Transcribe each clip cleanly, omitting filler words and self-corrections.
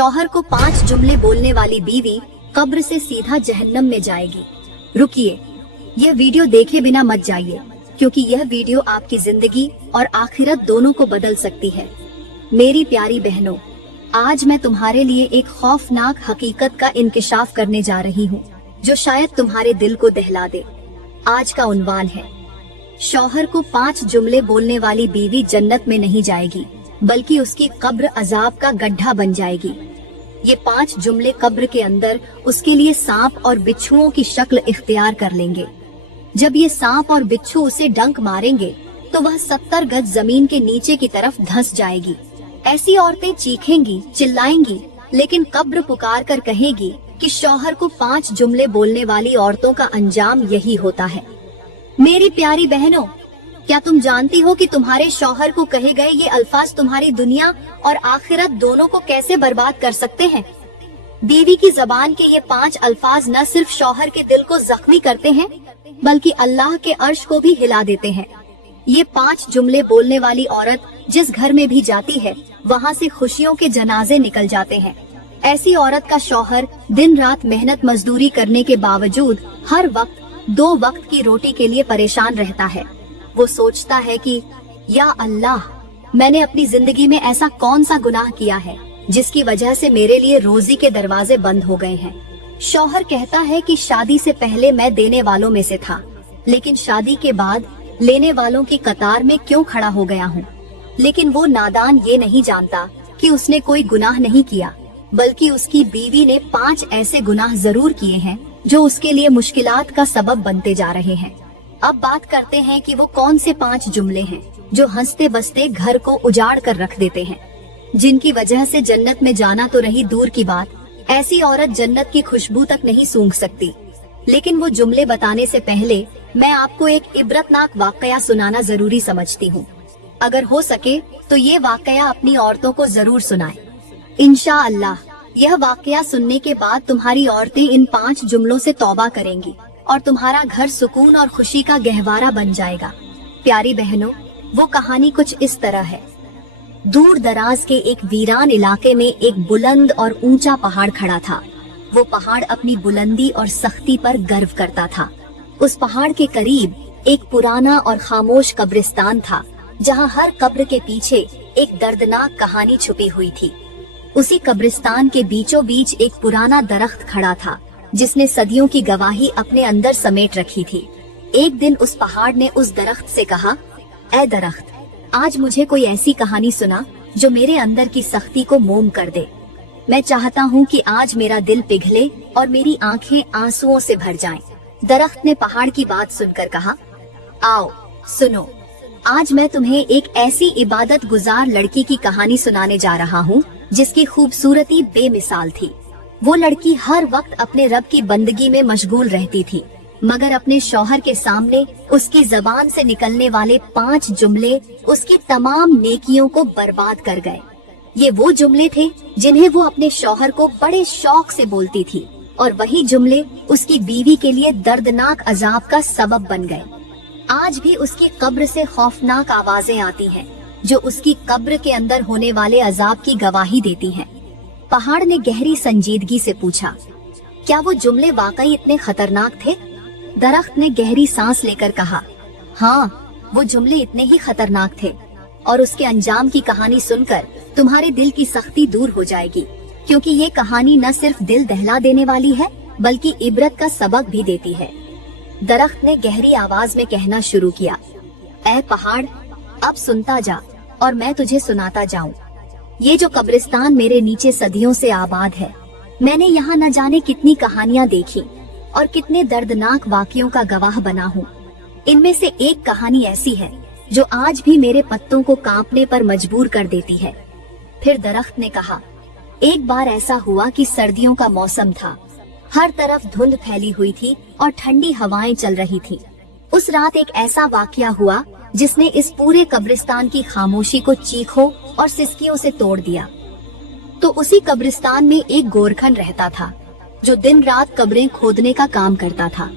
शौहर को 5 जुमले बोलने वाली बीवी कब्र से सीधा जहन्नम में जाएगी। रुकिए, यह वीडियो देखे बिना मत जाइए, क्योंकि यह वीडियो आपकी जिंदगी और आखिरत दोनों को बदल सकती है। मेरी प्यारी बहनों, आज मैं तुम्हारे लिए एक खौफनाक हकीकत का इंकिशाफ करने जा रही हूँ, जो शायद तुम्हारे दिल को दहला दे। आज का उन्वान है, शौहर को 5 जुमले बोलने वाली बीवी जन्नत में नहीं जाएगी, बल्कि उसकी कब्र अजाब का गड्ढा बन जाएगी। ये 5 जुमले कब्र के अंदर उसके लिए सांप और बिच्छुओं की शक्ल इख्तियार कर लेंगे। जब ये सांप और बिच्छू उसे डंक मारेंगे तो वह 70 गज जमीन के नीचे की तरफ धंस जाएगी। ऐसी औरतें चीखेंगी, चिल्लाएंगी, लेकिन कब्र पुकार कर कहेगी कि शौहर को 5 जुमले बोलने वाली औरतों का अंजाम यही होता है। मेरी प्यारी बहनों, क्या तुम जानती हो कि तुम्हारे शौहर को कहे गए ये अल्फाज तुम्हारी दुनिया और आखिरत दोनों को कैसे बर्बाद कर सकते हैं? बीवी की जबान के ये 5 अल्फाज न सिर्फ शौहर के दिल को जख्मी करते हैं, बल्कि अल्लाह के अर्श को भी हिला देते हैं। ये 5 जुमले बोलने वाली औरत जिस घर में भी जाती है, वहाँ से खुशियों के जनाजे निकल जाते हैं। ऐसी औरत का शौहर दिन रात मेहनत मजदूरी करने के बावजूद हर वक्त 2 वक्त की रोटी के लिए परेशान रहता है। वो सोचता है कि या अल्लाह, मैंने अपनी जिंदगी में ऐसा कौन सा गुनाह किया है जिसकी वजह से मेरे लिए रोजी के दरवाजे बंद हो गए हैं। शौहर कहता है कि शादी से पहले मैं देने वालों में से था, लेकिन शादी के बाद लेने वालों की कतार में क्यों खड़ा हो गया हूँ। लेकिन वो नादान ये नहीं जानता कि उसने कोई गुनाह नहीं किया, बल्कि उसकी बीवी ने 5 ऐसे गुनाह जरूर किए हैं जो उसके लिए मुश्किलात का सबब बनते जा रहे हैं। अब बात करते हैं कि वो कौन से 5 जुमले हैं जो हंसते बसते घर को उजाड़ कर रख देते हैं, जिनकी वजह से जन्नत में जाना तो रही दूर की बात, ऐसी औरत जन्नत की खुशबू तक नहीं सूंघ सकती। लेकिन वो जुमले बताने से पहले मैं आपको एक इबरतनाक वाकया सुनाना जरूरी समझती हूँ। अगर हो सके तो ये वाकया अपनी औरतों को जरूर सुनाएं। इंशाअल्लाह यह वाकया सुनने के बाद तुम्हारी औरतें इन 5 जुमलों से तौबा करेंगी और तुम्हारा घर सुकून और खुशी का गहवारा बन जाएगा। प्यारी बहनों, वो कहानी कुछ इस तरह है। दूर दराज के एक वीरान इलाके में एक बुलंद और ऊंचा पहाड़ खड़ा था। वो पहाड़ अपनी बुलंदी और सख्ती पर गर्व करता था। उस पहाड़ के करीब एक पुराना और खामोश कब्रिस्तान था, जहाँ हर कब्र के पीछे एक दर्दनाक कहानी छुपी हुई थी। उसी कब्रिस्तान के बीचों बीच एक पुराना दरख्त खड़ा था, जिसने सदियों की गवाही अपने अंदर समेट रखी थी। एक दिन उस पहाड़ ने उस दरख्त से कहा, ऐ दरख्त, आज मुझे कोई ऐसी कहानी सुना जो मेरे अंदर की सख्ती को मोम कर दे। मैं चाहता हूँ कि आज मेरा दिल पिघले और मेरी आंखें आंसुओं से भर जाएं। दरख्त ने पहाड़ की बात सुनकर कहा, आओ सुनो, आज मैं तुम्हें एक ऐसी इबादत गुजार लड़की की कहानी सुनाने जा रहा हूँ जिसकी खूबसूरती बेमिसाल थी। वो लड़की हर वक्त अपने रब की बंदगी में मशगूल रहती थी, मगर अपने शौहर के सामने उसकी जबान से निकलने वाले 5 जुमले उसकी तमाम नेकियों को बर्बाद कर गए। ये वो जुमले थे जिन्हें वो अपने शौहर को बड़े शौक से बोलती थी, और वही जुमले उसकी बीवी के लिए दर्दनाक अजाब का सबब बन गए। आज भी उसकी कब्र से खौफनाक आवाजें आती हैं, जो उसकी कब्र के अंदर होने वाले अजाब की गवाही देती हैं। पहाड़ ने गहरी संजीदगी से पूछा, क्या वो जुमले वाकई इतने खतरनाक थे? दरख्त ने गहरी सांस लेकर कहा, हाँ, वो जुमले इतने ही खतरनाक थे, और उसके अंजाम की कहानी सुनकर तुम्हारे दिल की सख्ती दूर हो जाएगी, क्योंकि ये कहानी न सिर्फ दिल दहला देने वाली है, बल्कि इबरत का सबक भी देती है। दरख्त ने गहरी आवाज में कहना शुरू किया, ऐ पहाड़, अब सुनता जा और मैं तुझे सुनाता जाऊं। ये जो कब्रिस्तान मेरे नीचे सदियों से आबाद है, मैंने यहाँ न जाने कितनी कहानियाँ देखी और कितने दर्दनाक वाकयों का गवाह बना हूँ। इनमें से एक कहानी ऐसी है जो आज भी मेरे पत्तों को कांपने पर मजबूर कर देती है। फिर दरख्त ने कहा, एक बार ऐसा हुआ कि सर्दियों का मौसम था। हर तरफ धुंध फैली हुई थी और ठंडी हवाएं चल रही थी। उस रात एक ऐसा वाकया हुआ जिसने इस पूरे कब्रिस्तान की खामोशी को चीखों और सिसकियों से तोड़ दिया। तो उसी कब्रिस्तान में एक गोरखन रहता था, जो दिन रात कब्रें खोदने का काम करता था।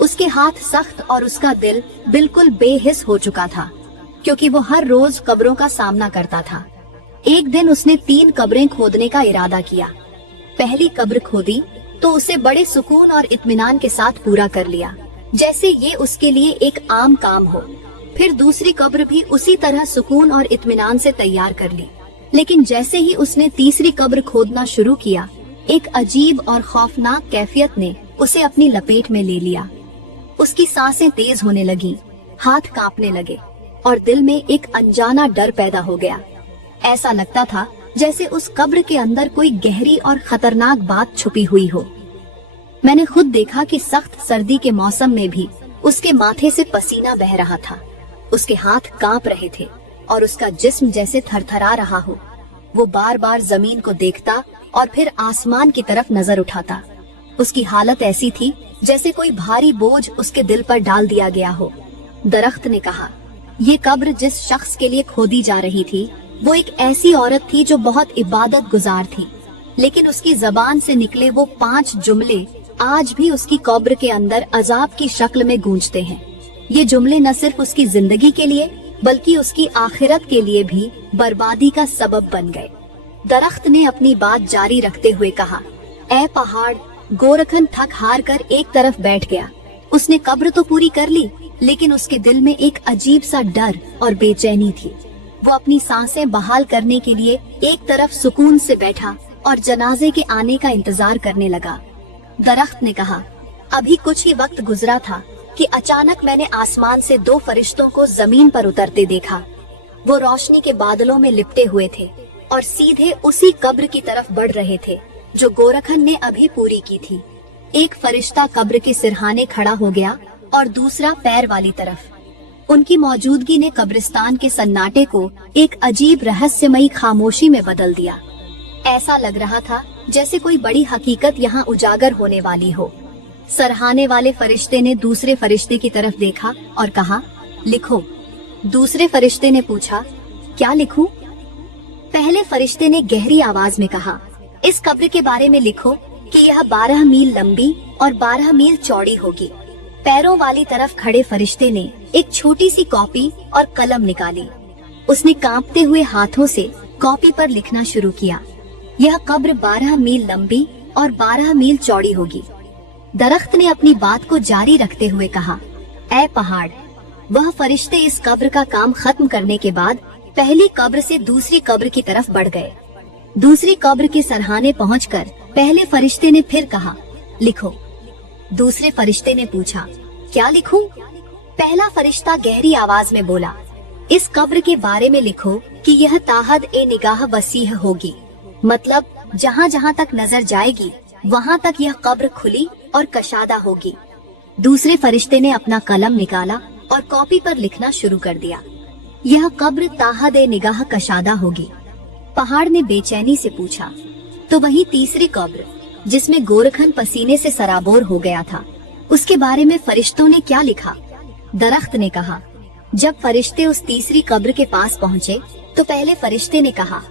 उसके हाथ सख्त और उसका दिल बिल्कुल बेहिस हो चुका था, क्योंकि वो हर रोज कब्रों का सामना करता था। एक दिन उसने 3 कब्रें खोदने का इरादा किया। पहली कब्र खोदी तो उसे बड़े सुकून और इत्मीनान के साथ पूरा कर लिया, जैसे ये उसके लिए एक आम काम हो। फिर दूसरी कब्र भी उसी तरह सुकून और इत्मीनान से तैयार कर ली। लेकिन जैसे ही उसने तीसरी कब्र खोदना शुरू किया, एक अजीब और खौफनाक कैफियत ने उसे अपनी लपेट में ले लिया। उसकी सांसें तेज होने लगी, हाथ कांपने लगे और दिल में एक अनजाना डर पैदा हो गया। ऐसा लगता था जैसे उस कब्र के अंदर कोई गहरी और खतरनाक बात छुपी हुई हो। मैंने खुद देखा कि सख्त सर्दी के मौसम में भी उसके माथे से पसीना बह रहा था, उसके हाथ कांप रहे थे और उसका जिस्म जैसे थरथरा रहा हो। वो बार बार जमीन को देखता और फिर आसमान की तरफ नजर उठाता। उसकी हालत ऐसी थी जैसे कोई भारी बोझ उसके दिल पर डाल दिया गया हो। दरख्त ने कहा, ये कब्र जिस शख्स के लिए खोदी जा रही थी वो एक ऐसी औरत थी जो बहुत इबादत गुजार थी, लेकिन उसकी जबान से निकले वो 5 जुमले आज भी उसकी कब्र के अंदर अजाब की शक्ल में गूंजते हैं। ये जुमले न सिर्फ उसकी जिंदगी के लिए बल्कि उसकी आखिरत के लिए भी बर्बादी का सबब बन गए। दरख्त ने अपनी बात जारी रखते हुए कहा, ऐ पहाड़। गोरखन थक हार कर एक तरफ बैठ गया। उसने कब्र तो पूरी कर ली, लेकिन उसके दिल में एक अजीब सा डर और बेचैनी थी। वो अपनी सांसें बहाल करने के लिए एक तरफ सुकून से बैठा और जनाजे के आने का इंतजार करने लगा। दरख्त ने कहा, अभी कुछ ही वक्त गुजरा था कि अचानक मैंने आसमान से 2 फरिश्तों को जमीन पर उतरते देखा। वो रोशनी के बादलों में लिपटे हुए थे और सीधे उसी कब्र की तरफ बढ़ रहे थे जो गोरखन ने अभी पूरी की थी। एक फरिश्ता कब्र के सिरहाने खड़ा हो गया और दूसरा पैर वाली तरफ। उनकी मौजूदगी ने कब्रिस्तान के सन्नाटे को एक अजीब रहस्यमयी खामोशी में बदल दिया। ऐसा लग रहा था जैसे कोई बड़ी हकीकत यहाँ उजागर होने वाली हो। सरहाने वाले फरिश्ते ने दूसरे फरिश्ते की तरफ देखा और कहा, लिखो। दूसरे फरिश्ते ने पूछा, क्या लिखूं? पहले फरिश्ते ने गहरी आवाज में कहा, इस कब्र के बारे में लिखो कि यह 12 मील लंबी और 12 मील चौड़ी होगी। पैरों वाली तरफ खड़े फरिश्ते ने एक छोटी सी कॉपी और कलम निकाली। उसने कांपते हुए हाथों से कॉपी पर लिखना शुरू किया, यह कब्र 12 मील लंबी और 12 मील चौड़ी होगी। दरख्त ने अपनी बात को जारी रखते हुए कहा, ऐ पहाड़। वह फरिश्ते इस कब्र का काम खत्म करने के बाद पहली कब्र से दूसरी कब्र की तरफ बढ़ गए। दूसरी कब्र के सरहाने पहुंचकर पहले फरिश्ते ने फिर कहा, लिखो। दूसरे फरिश्ते ने पूछा, क्या लिखूं? पहला फरिश्ता गहरी आवाज में बोला, इस कब्र के बारे में लिखो कि यह ताहद ए निगाह वसीह होगी, मतलब जहाँ जहाँ तक नजर जाएगी वहाँ तक यह कब्र खुली और कशादा होगी। दूसरे फरिश्ते ने अपना कलम निकाला और कॉपी पर लिखना शुरू कर दिया, यह कब्र ताहद ए निगाह कशादा होगी। पहाड़ ने बेचैनी से पूछा, तो वही तीसरी कब्र जिसमें गोरखन पसीने से सराबोर हो गया था, उसके बारे में फरिश्तों ने क्या लिखा? दरख्त ने कहा, जब फरिश्ते उस तीसरी कब्र के पास पहुँचे तो पहले फरिश्ते ने कहा,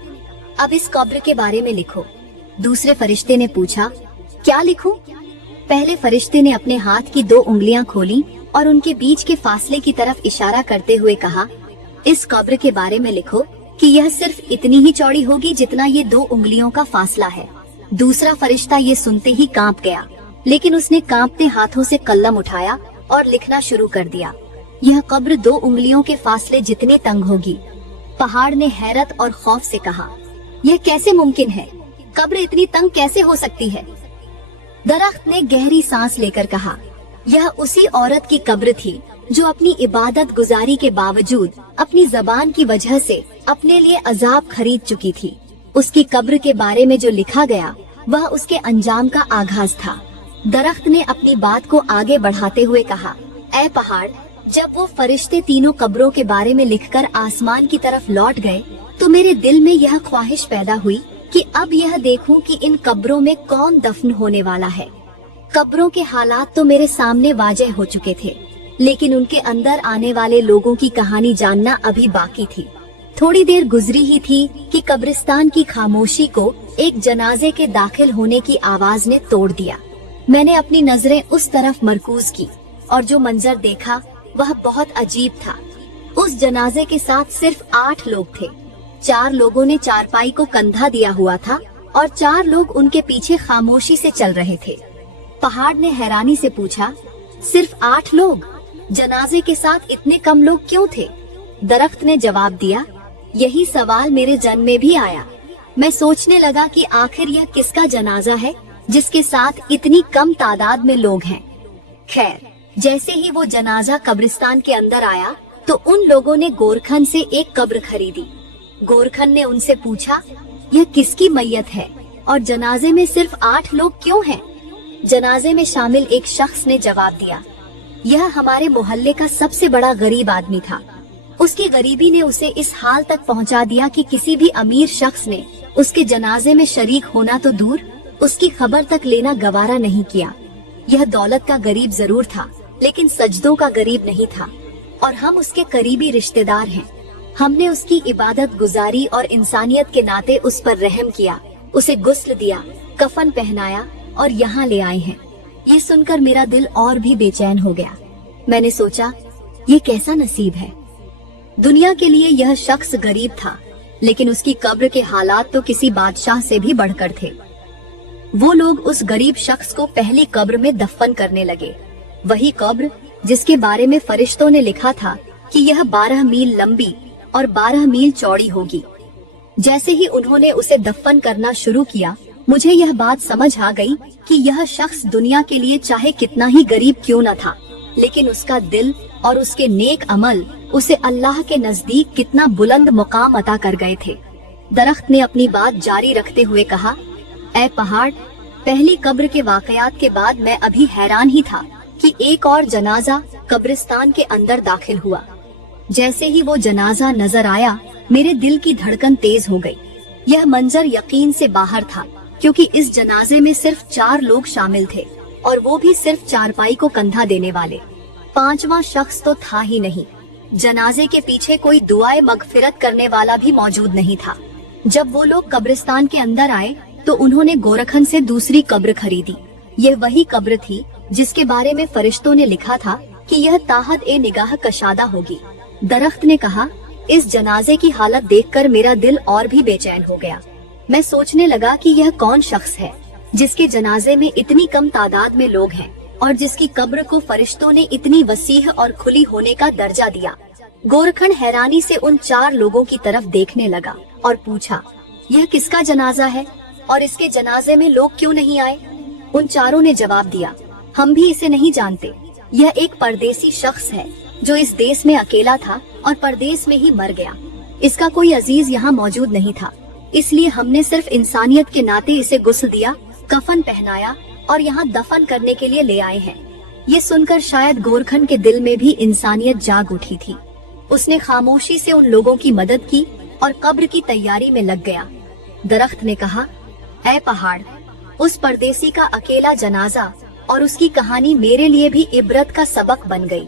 अब इस कब्र के बारे में लिखो। दूसरे फरिश्ते ने पूछा, क्या लिखूं? पहले फरिश्ते ने अपने हाथ की 2 उंगलियां खोली और उनके बीच के फासले की तरफ इशारा करते हुए कहा, इस कब्र के बारे में लिखो कि यह सिर्फ इतनी ही चौड़ी होगी जितना ये 2 उंगलियों का फासला है। दूसरा फरिश्ता ये सुनते ही कांप गया, लेकिन उसने कांपते हाथों से कलम उठाया और लिखना शुरू कर दिया, यह कब्र 2 उंगलियों के फासले जितनी तंग होगी। पहाड़ ने हैरत और खौफ से कहा, यह कैसे मुमकिन है? कब्र इतनी तंग कैसे हो सकती है? दरख्त ने गहरी सांस लेकर कहा, यह उसी औरत की कब्र थी जो अपनी इबादत गुजारी के बावजूद अपनी जबान की वजह से अपने लिए अजाब खरीद चुकी थी। उसकी कब्र के बारे में जो लिखा गया वह उसके अंजाम का आगाज था। दरख्त ने अपनी बात को आगे बढ़ाते हुए कहा, ऐ पहाड़, जब वो फरिश्ते तीनों कब्रों के बारे में लिखकर आसमान की तरफ लौट गए तो मेरे दिल में यह ख्वाहिश पैदा हुई कि अब यह देखूं कि इन कब्रों में कौन दफन होने वाला है। कब्रों के हालात तो मेरे सामने वाज़ेह हो चुके थे, लेकिन उनके अंदर आने वाले लोगों की कहानी जानना अभी बाकी थी। थोड़ी देर गुजरी ही थी कि कब्रिस्तान की खामोशी को एक जनाजे के दाखिल होने की आवाज ने तोड़ दिया। मैंने अपनी नजरें उस तरफ मरकूज की और जो मंजर देखा वह बहुत अजीब था। उस जनाजे के साथ सिर्फ 8 लोग थे। 4 लोगों ने चारपाई को कंधा दिया हुआ था और 4 लोग उनके पीछे खामोशी से चल रहे थे। पहाड़ ने हैरानी से पूछा, सिर्फ 8 लोग? जनाजे के साथ इतने कम लोग क्यों थे? दरख्त ने जवाब दिया, यही सवाल मेरे जन में भी आया। मैं सोचने लगा कि आखिर यह किसका जनाजा है जिसके साथ इतनी कम तादाद में लोग हैं। खैर, जैसे ही वो जनाजा कब्रिस्तान के अंदर आया तो उन लोगों ने गोरखन से एक कब्र खरीदी। गोरखन ने उनसे पूछा, यह किसकी मैयत है और जनाजे में सिर्फ 8 लोग क्यों हैं? जनाजे में शामिल एक शख्स ने जवाब दिया, यह हमारे मोहल्ले का सबसे बड़ा गरीब आदमी था। उसकी गरीबी ने उसे इस हाल तक पहुंचा दिया कि किसी भी अमीर शख्स ने उसके जनाजे में शरीक होना तो दूर, उसकी खबर तक लेना गवारा नहीं किया। यह दौलत का गरीब जरूर था, लेकिन सजदों का गरीब नहीं था, और हम उसके करीबी रिश्तेदार हैं। हमने उसकी इबादत गुजारी और इंसानियत के नाते उस पर रहम किया, उसे गुस्ल दिया, कफन पहनाया और यहाँ ले आए हैं। ये सुनकर मेरा दिल और भी बेचैन हो गया। मैंने सोचा, ये कैसा नसीब है। दुनिया के लिए यह शख्स गरीब था, लेकिन उसकी कब्र के हालात तो किसी बादशाह से भी बढ़कर थे। वो लोग उस गरीब शख्स को पहली कब्र में दफन करने लगे, वही कब्र जिसके बारे में फरिश्तों ने लिखा था कि यह 12 मील लंबी और 12 मील चौड़ी होगी। जैसे ही उन्होंने उसे दफन करना शुरू किया, मुझे यह बात समझ आ गई कि यह शख्स दुनिया के लिए चाहे कितना ही गरीब क्यों न था, लेकिन उसका दिल और उसके नेक अमल उसे अल्लाह के नजदीक कितना बुलंद मुकाम अता कर गए थे। दरख्त ने अपनी बात जारी रखते हुए कहा, ऐ पहाड़, पहली कब्र के वाकयात के बाद मैं अभी हैरान ही था कि एक और जनाजा कब्रिस्तान के अंदर दाखिल हुआ। जैसे ही वो जनाजा नजर आया, मेरे दिल की धड़कन तेज हो गई। यह मंजर यकीन से बाहर था, क्योंकि इस जनाजे में सिर्फ 4 लोग शामिल थे, और वो भी सिर्फ चारपाई को कंधा देने वाले। 5वां शख्स तो था ही नहीं। जनाजे के पीछे कोई दुआए मगफिरत करने वाला भी मौजूद नहीं था। जब वो लोग कब्रिस्तान के अंदर आए तो उन्होंने गोरखन से दूसरी कब्र खरीदी। यह वही कब्र थी जिसके बारे में फरिश्तों ने लिखा था कि यह ताहत ए निगाह कशादा होगी। दरख्त ने कहा, इस जनाजे की हालत देखकर मेरा दिल और भी बेचैन हो गया। मैं सोचने लगा कि यह कौन शख्स है जिसके जनाजे में इतनी कम तादाद में लोग हैं और जिसकी कब्र को फरिश्तों ने इतनी वसीह और खुली होने का दर्जा दिया। गोरखन हैरानी से उन 4 लोगों की तरफ देखने लगा और पूछा, यह किसका जनाजा है और इसके जनाजे में लोग क्यों नहीं आए? उन 4 ने जवाब दिया, हम भी इसे नहीं जानते। यह एक परदेसी शख्स है जो इस देश में अकेला था और परदेश में ही मर गया। इसका कोई अजीज यहाँ मौजूद नहीं था, इसलिए हमने सिर्फ इंसानियत के नाते इसे गुस्ल दिया, कफन पहनाया और यहाँ दफन करने के लिए ले आए हैं। ये सुनकर शायद गोरखन के दिल में भी इंसानियत जाग उठी थी। उसने खामोशी से उन लोगों की मदद की और कब्र की तैयारी में लग गया। दरख्त ने कहा, ऐ पहाड़, उस परदेसी का अकेला जनाजा और उसकी कहानी मेरे लिए भी इबरत का सबक बन गई।